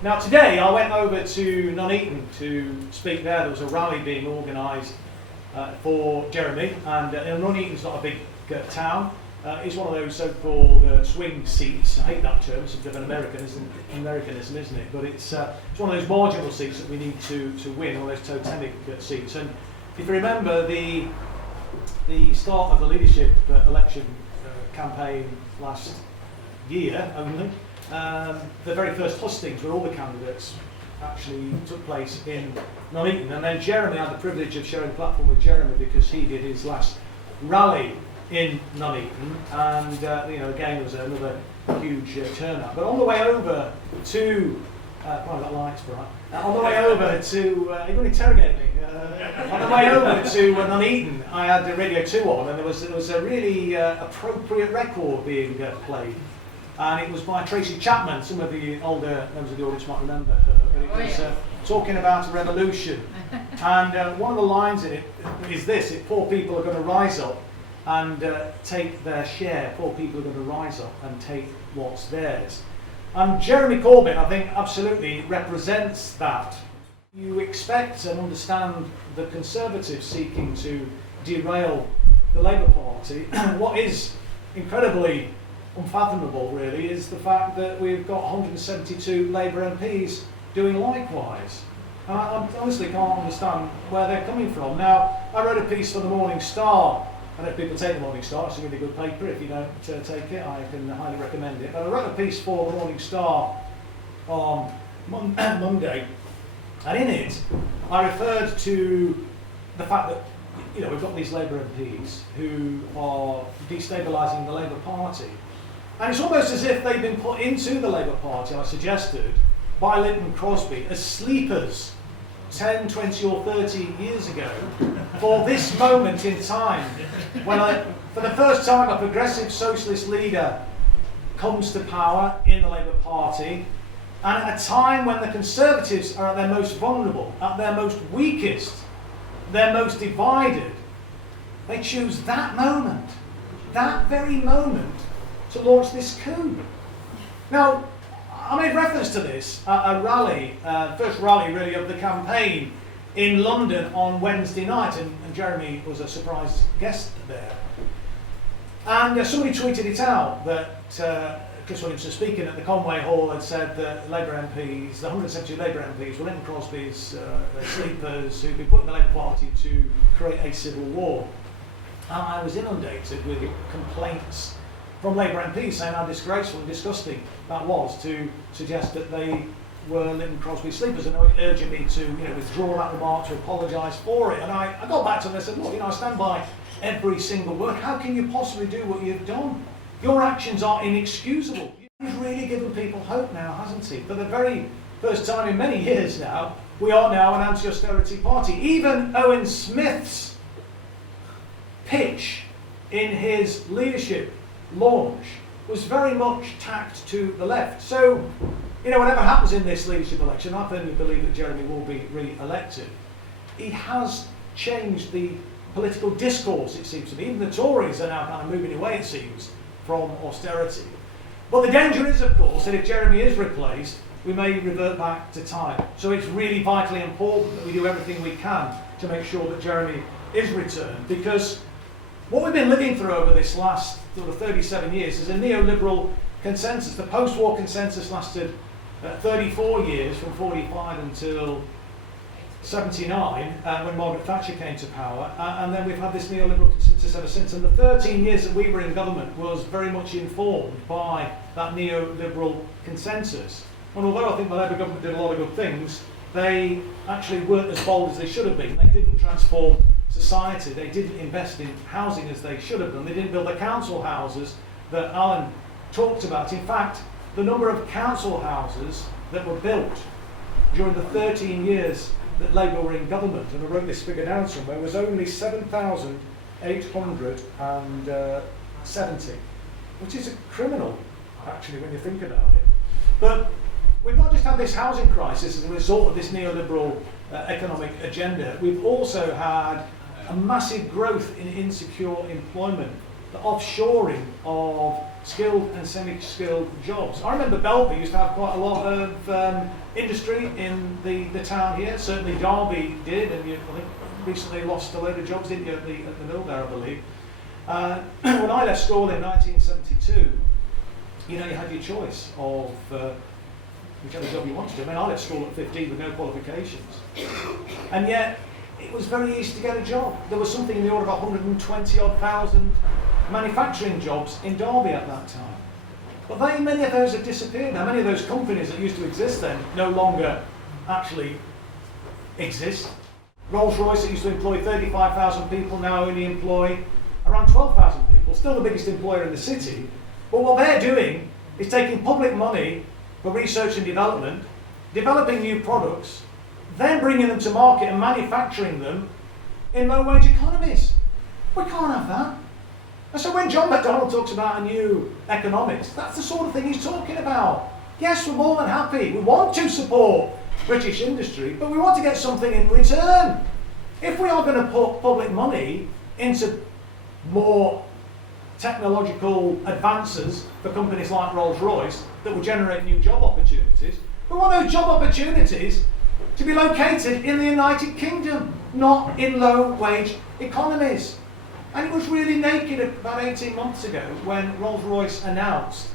Now today I went over to Nuneaton to speak there. There was a rally being organised for Jeremy, and Nuneaton's not a big town. It's one of those so-called swing seats. I hate that term, it's a bit of an Americanism, isn't it? But it's one of those marginal seats that we need to win, one of those totemic seats. And if you remember the start of the leadership election campaign last year only, the very first hustings where all the candidates actually took place in Nuneaton, and then Jeremy had the privilege of sharing the platform with Jeremy because he did his last rally in Nuneaton, and again there was another huge turnout. But on the way over to on the way over to you're going to interrogate me. On the way over to Nuneaton, I had Radio 2 on, and there was a really appropriate record being played. And it was by Tracy Chapman. Some of the older members of the audience might remember her, but it was talking about a revolution. And one of the lines in it is this: poor people are going to rise up and take their share. Poor people are going to rise up and take what's theirs. And Jeremy Corbyn, I think, absolutely represents that. You expect and understand the Conservatives seeking to derail the Labour Party. What is incredibly unfathomable, really, is the fact that we've got 172 Labour MPs doing likewise. And I honestly can't understand where they're coming from. Now, I wrote a piece for the Morning Star. I know people take the Morning Star, it's a really good paper. If you don't take it, I can highly recommend it. But I wrote a piece for the Morning Star on Monday, and in it, I referred to the fact that we've got these Labour MPs who are destabilising the Labour Party. And it's almost as if they've been put into the Labour Party, I suggested, by Linton Crosby as sleepers 10, 20 or 30 years ago for this moment in time when for the first time a progressive socialist leader comes to power in the Labour Party, and at a time when the Conservatives are at their most vulnerable, at their most weakest, their most divided. They choose that moment, that very moment, to launch this coup. Now, I made reference to this at a rally, first rally really of the campaign in London on Wednesday night, and Jeremy was a surprise guest there. And somebody tweeted it out that Chris Williamson, speaking at the Conway Hall, had said that Labour MPs, the 172 Labour MPs, were Linton Crosby's sleepers who'd been put in the Labour Party to create a civil war. And I was inundated with complaints from Labour MPs saying how disgraceful and disgusting that was to suggest that they were Linton Crosby sleepers, and they were urging me to withdraw that remark, to apologise for it. And I got back to them and I said, look, I stand by every single word. How can you possibly do what you've done? Your actions are inexcusable. He's really given people hope now, hasn't he? For the very first time in many years now, we are now an anti-austerity party. Even Owen Smith's pitch in his leadership launch was very much tacked to the left. So, whatever happens in this leadership election, I firmly believe that Jeremy will be re-elected. He has changed the political discourse, it seems to me. Even the Tories are now kind of moving away, it seems, from austerity. But the danger is, of course, that if Jeremy is replaced, we may revert back to time. So it's really vitally important that we do everything we can to make sure that Jeremy is returned, because what we've been living through over this last sort of 37 years is a neoliberal consensus. The post-war consensus lasted 34 years, from 45 until 79, when Margaret Thatcher came to power, and then we've had this neoliberal consensus ever since. And the 13 years that we were in government was very much informed by that neoliberal consensus. And although I think the Labour government did a lot of good things, they actually weren't as bold as they should have been. They didn't transform society. They didn't invest in housing as they should have done. They didn't build the council houses that Alan talked about. In fact, the number of council houses that were built during the 13 years that Labour were in government, and I wrote this figure down somewhere, was only 7,870, which is a criminal, actually, when you think about it. But we've not just had this housing crisis as a result of this neoliberal economic agenda. We've also had a massive growth in insecure employment the offshoring of skilled and semi-skilled jobs. I remember Belper used to have quite a lot of industry in the town here. Certainly Derby did, and I think recently lost a load of jobs, didn't you, at the mill there, I believe. When I left school in 1972, you had your choice of whichever job you wanted to. I mean, I left school at 15 with no qualifications. And yet, it was very easy to get a job. There was something in the order of 120,000 manufacturing jobs in Derby at that time. But many of those have disappeared now. Many of those companies that used to exist then no longer actually exist. Rolls-Royce, that used to employ 35,000 people, now only employ around 12,000 people. Still the biggest employer in the city. But what they're doing is taking public money for research and development, developing new products, then bringing them to market and manufacturing them in low-wage economies. We can't have that. And so when John McDonnell talks about a new economics, that's the sort of thing he's talking about. Yes, we're more than happy. We want to support British industry, but we want to get something in return. If we are going to put public money into more technological advances for companies like Rolls-Royce that will generate new job opportunities, we want those job opportunities to be located in the United Kingdom, not in low-wage economies. And it was really naked about 18 months ago when Rolls-Royce announced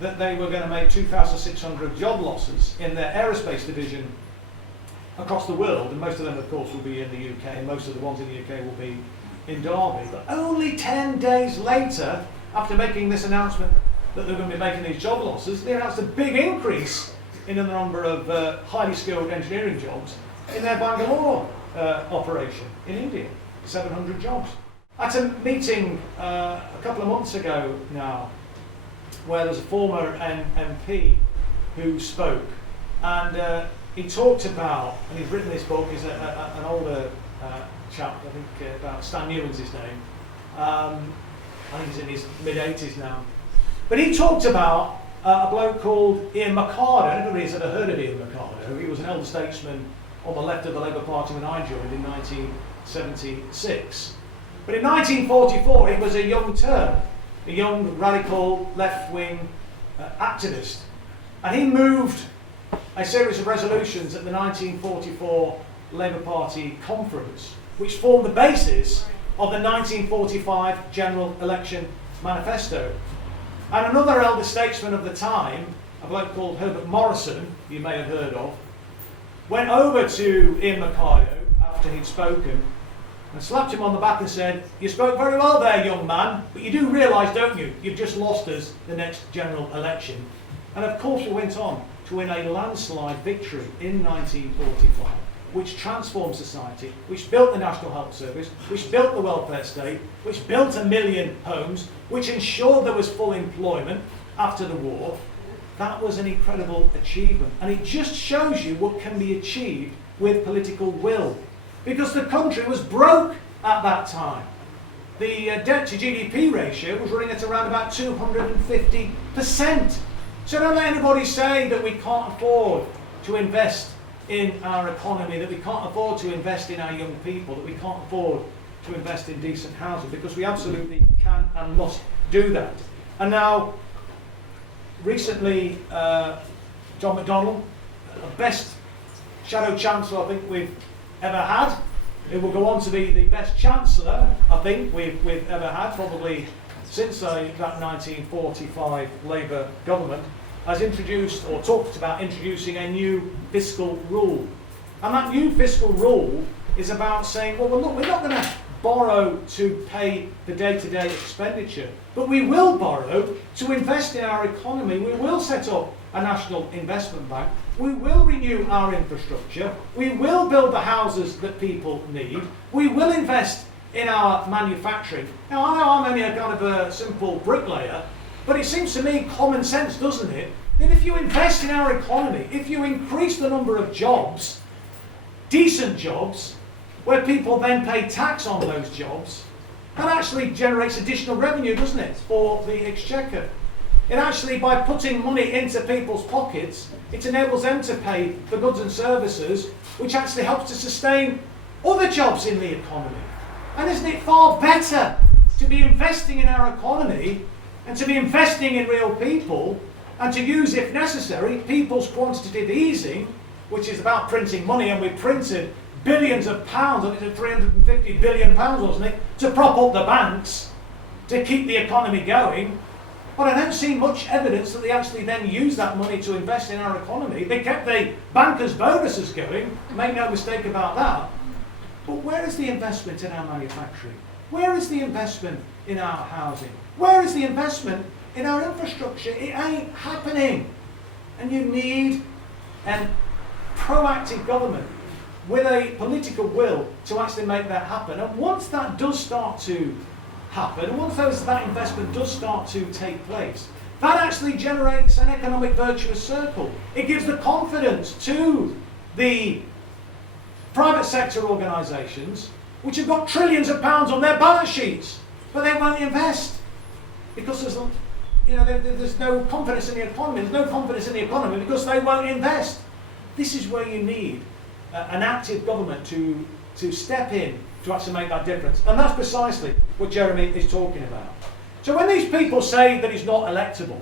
that they were going to make 2,600 job losses in their aerospace division across the world, and most of them, of course, will be in the UK, and most of the ones in the UK will be in Derby. But only 10 days later, after making this announcement that they're going to be making these job losses, they announced a big increase in the number of highly skilled engineering jobs in their Bangalore operation in India, 700 jobs. At a meeting a couple of months ago now, where there's a former MP who spoke, and he talked about, and he's written this book, he's an older chap, I think about Stan Newman's his name, I think he's in his mid-80s now, but he talked about a bloke called Ian McCarter. Everybody's ever heard of Ian McCarter. He was an elder statesman on the left of the Labour Party when I joined in 1976. But in 1944 he was a young Turk, a young radical left-wing activist, and he moved a series of resolutions at the 1944 Labour Party conference, which formed the basis of the 1945 general election manifesto. And another elder statesman of the time, a bloke called Herbert Morrison, you may have heard of, went over to Ian McCarter after he'd spoken and slapped him on the back and said, "You spoke very well there, young man, but you do realise, don't you, you've just lost us the next general election." And of course we went on to win a landslide victory in 1945, which transformed society, which built the National Health Service, which built the welfare state, which built 1 million homes, which ensured there was full employment after the war. That was an incredible achievement. And it just shows you what can be achieved with political will. Because the country was broke at that time. The debt to GDP ratio was running at around about 250%. So don't let anybody say that we can't afford to invest in our economy, that we can't afford to invest in our young people, that we can't afford to invest in decent housing, because we absolutely can and must do that. And now, recently, John McDonnell, the best Shadow Chancellor I think we've ever had, who will go on to be the best Chancellor I think we've ever had, probably since that 1945 Labour government, has introduced or talked about introducing a new fiscal rule. And that new fiscal rule is about saying, well, look, we're not going to borrow to pay the day-to-day expenditure, but we will borrow to invest in our economy. We will set up a national investment bank. We will renew our infrastructure. We will build the houses that people need. We will invest in our manufacturing. Now, I know I'm only a kind of a simple bricklayer, but it seems to me common sense, doesn't it, that if you invest in our economy, if you increase the number of jobs, decent jobs, where people then pay tax on those jobs, that actually generates additional revenue, doesn't it, for the exchequer. It actually, by putting money into people's pockets, it enables them to pay for goods and services, which actually helps to sustain other jobs in the economy. And isn't it far better to be investing in our economy and to be investing in real people and to use, if necessary, people's quantitative easing, which is about printing money, and we printed billions of pounds, I think it's 350 billion pounds, wasn't it, to prop up the banks, to keep the economy going. But I don't see much evidence that they actually then use that money to invest in our economy. They kept the bankers' bonuses going, make no mistake about that. But where is the investment in our manufacturing? Where is the investment in our housing? Where is the investment in our infrastructure? It ain't happening. And you need a proactive government with a political will to actually make that happen. And once that does start to happen, once that investment does start to take place, that actually generates an economic virtuous circle. It gives the confidence to the private sector organisations, which have got trillions of pounds on their balance sheets, but they won't invest because there's no confidence in the economy. There's no confidence in the economy because they won't invest. This is where you need an active government to step in to actually make that difference. And that's precisely what Jeremy is talking about. So when these people say that he's not electable,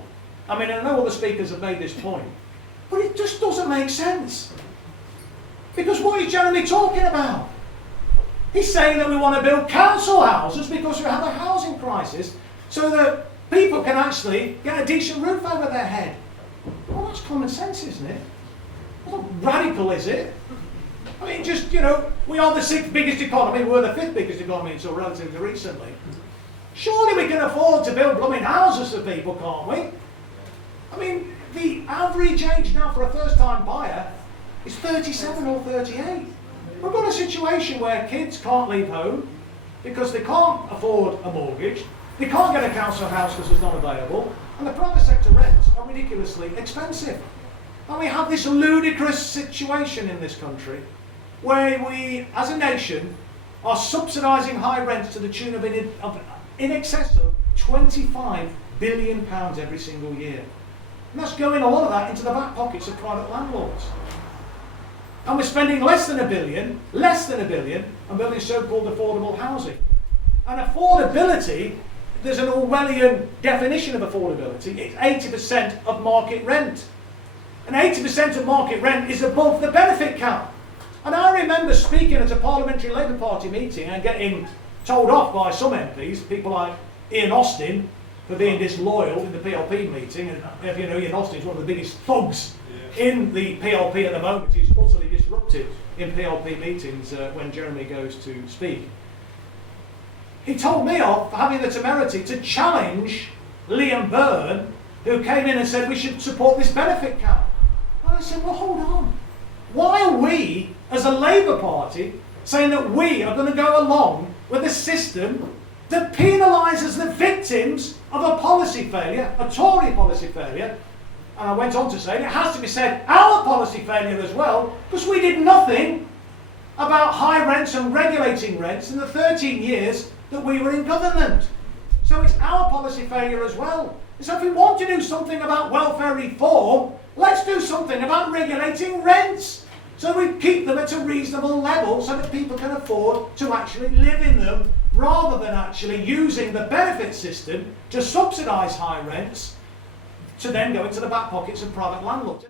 I mean, I know all the speakers have made this point, but it just doesn't make sense. Because what is Jeremy talking about? He's saying that we want to build council houses because we have a housing crisis so that people can actually get a decent roof over their head. Well, that's common sense, isn't it? It's not radical, is it? I mean, just, we are the 6th biggest economy, we were the 5th biggest economy until relatively recently. Surely we can afford to build blooming houses for people, can't we? I mean, the average age now for a first-time buyer is 37 or 38. We've got a situation where kids can't leave home because they can't afford a mortgage, they can't get a council house because it's not available, and the private sector rents are ridiculously expensive. And we have this ludicrous situation in this country where we, as a nation, are subsidising high rents to the tune of in excess of £25 billion every single year. And that's going, a lot of that, into the back pockets of private landlords. And we're spending less than a billion, on building so-called affordable housing. And affordability, there's an Orwellian definition of affordability, it's 80% of market rent. And 80% of market rent is above the benefit cap. And I remember speaking at a Parliamentary Labour Party meeting and getting told off by some MPs, people like Ian Austin, for being disloyal in the PLP meeting. And if you know, Ian Austin is one of the biggest thugs in the PLP at the moment. He's utterly disruptive in PLP meetings when Jeremy goes to speak. He told me off for having the temerity to challenge Liam Byrne, who came in and said we should support this benefit cap. And I said, well, hold on. Why are we, as a Labour Party, saying that we are going to go along with a system that penalises the victims of a policy failure, a Tory policy failure? And I went on to say, and it has to be said, our policy failure as well, because we did nothing about high rents and regulating rents in the 13 years that we were in government. So it's our policy failure as well. So if we want to do something about welfare reform, let's do something about regulating rents so we keep them at a reasonable level so that people can afford to actually live in them rather than actually using the benefit system to subsidise high rents to then go into the back pockets of private landlords.